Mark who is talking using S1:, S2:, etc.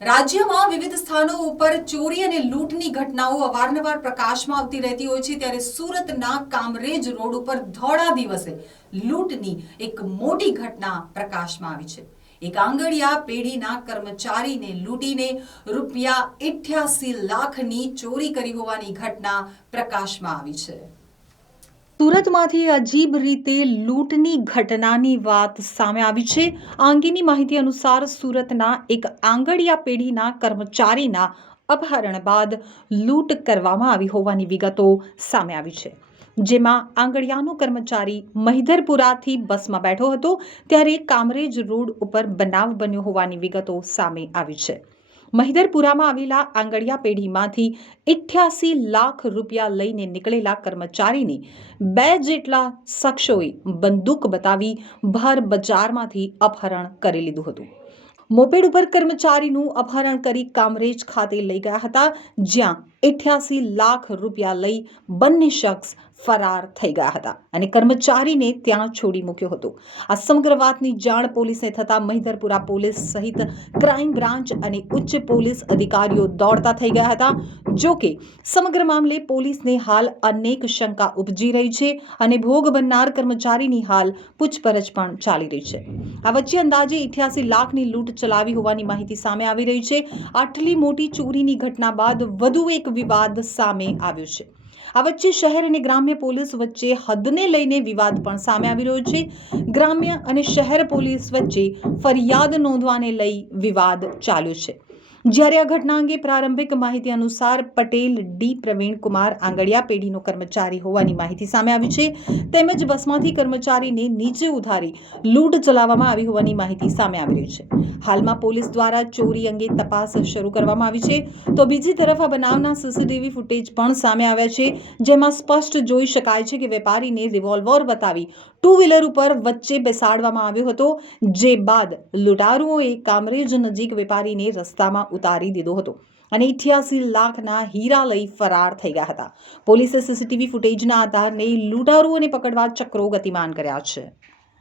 S1: રાજ્યમાં વિવિધ સ્થાનો ઉપર ચોરી અને લૂંટની ઘટનાઓ અવારનવાર પ્રકાશમાં આવતી રહેતી હોય છે, ત્યારે સુરતના કામરેજ રોડ ઉપર ધોળા દિવસે લૂંટની એક મોટી ઘટના પ્રકાશમાં આવી છે. એક આંગડિયા પેઢીના કર્મચારીને લૂંટીને રૂપિયા ઇઠ્યાસી લાખની ચોરી કરી હોવાની ઘટના પ્રકાશમાં આવી છે. સુરતમાંથી અજીબ રીતે લૂંટની ઘટનાની વાત સામે આવી છે. આ અંગેની માહિતી અનુસાર સુરતના એક આંગડિયા પેઢીના કર્મચારીના અપહરણ બાદ લૂંટ કરવામાં આવી હોવાની વિગતો સામે આવી છે. જેમાં આંગડિયાનો કર્મચારી મહિધરપુરાથી બસમાં બેઠો હતો, ત્યારે કામરેજ રોડ ઉપર બનાવ બન્યો હોવાની વિગતો સામે આવી છે. મહિધરપુરામાં આવેલા આંગડિયા પેઢીમાંથી ઇઠ્યાસી લાખ રૂપિયા લઈને નીકળેલા કર્મચારીને બે જેટલા શખ્સોએ બંદૂક બતાવી ભર બજારમાંથી અપહરણ કરી લીધું હતું. મોપેડ ઉપર કર્મચારીનું અપહરણ કરી કામરેજ ખાતે લઈ ગયા હતા, જ્યાં ઇઠ્યાસી લાખ રૂપિયા લઈ બંને શખ્સ ફરાર થઈ ગયા હતા અને કર્મચારીને ત્યાં છોડી મૂક્યો હતો. આ સમગ્ર વાતની જાણ પોલીસને થતાં મહિધરપુરા પોલીસ સહિત ક્રાઇમ બ્રાન્ચ અને ઉચ્ચ પોલીસ અધિકારીઓ દોડતા થઈ ગયા હતા. જો કે, સમગ્ર મામલે પોલીસને હાલ અનેક શંકા ઉપજી રહી છે અને ભોગ બનનાર કર્મચારીની હાલ પૂછપરછ પણ ચાલી રહી છે. આ વચ્ચે અંદાજે ઇઠ્યાસી લાખની લૂંટ ચલાવી હોવાની માહિતી સામે આવી રહી છે. આટલી મોટી ચોરીની ઘટના બાદ વધુ એક વિવાદ સામે આવ્યો છે. આ વચ્ચે શહેર અને ગ્રામ્ય પોલીસ વચ્ચે હદને લઈને વિવાદ પણ સામે આવી રહ્યો છે. ગ્રામ્ય અને શહેર પોલીસ વચ્ચે ફરિયાદ નોંધવાને લઈ વિવાદ ચાલ્યો છે. જ્યારે આ ઘટના અંગે પ્રારંભિક માહિતી અનુસાર પટેલ ડી. પ્રવીણ કુમાર આંગડિયા પેઢીનો કર્મચારી હોવાની માહિતી સામે આવી છે. તેમજ બસમાંથી કર્મચારીને નીચે ઉધારી લૂંટ ચલાવવામાં આવી હોવાની માહિતી સામે આવી રહી છે. હાલમાં પોલીસ દ્વારા ચોરી અંગે તપાસ શરૂ કરવામાં આવી છે. તો બીજી તરફ આ બનાવના સીસીટીવી ફૂટેજ પણ સામે આવ્યા છે. જેમાં સ્પષ્ટ જોઈ શકાય છે કે વેપારીને રિવોલ્વર બતાવી ટુ વ્હીલર ઉપર વચ્ચે બેસાડવામાં આવ્યો હતો. જે બાદ લૂંટારુઓએ કામરેજ નજીક વેપારીને રસ્તામાં ઉતારી દીધો હતો. અને ઇઠ્યાસી લાખના હીરા લઈ ફરાર થઈ ગયા હતા. પોલીસે સીસીટીવી ફૂટેજના આધારને લૂંટારુઓને પકડવા ચક્રો ગતિમાન કર્યા છે.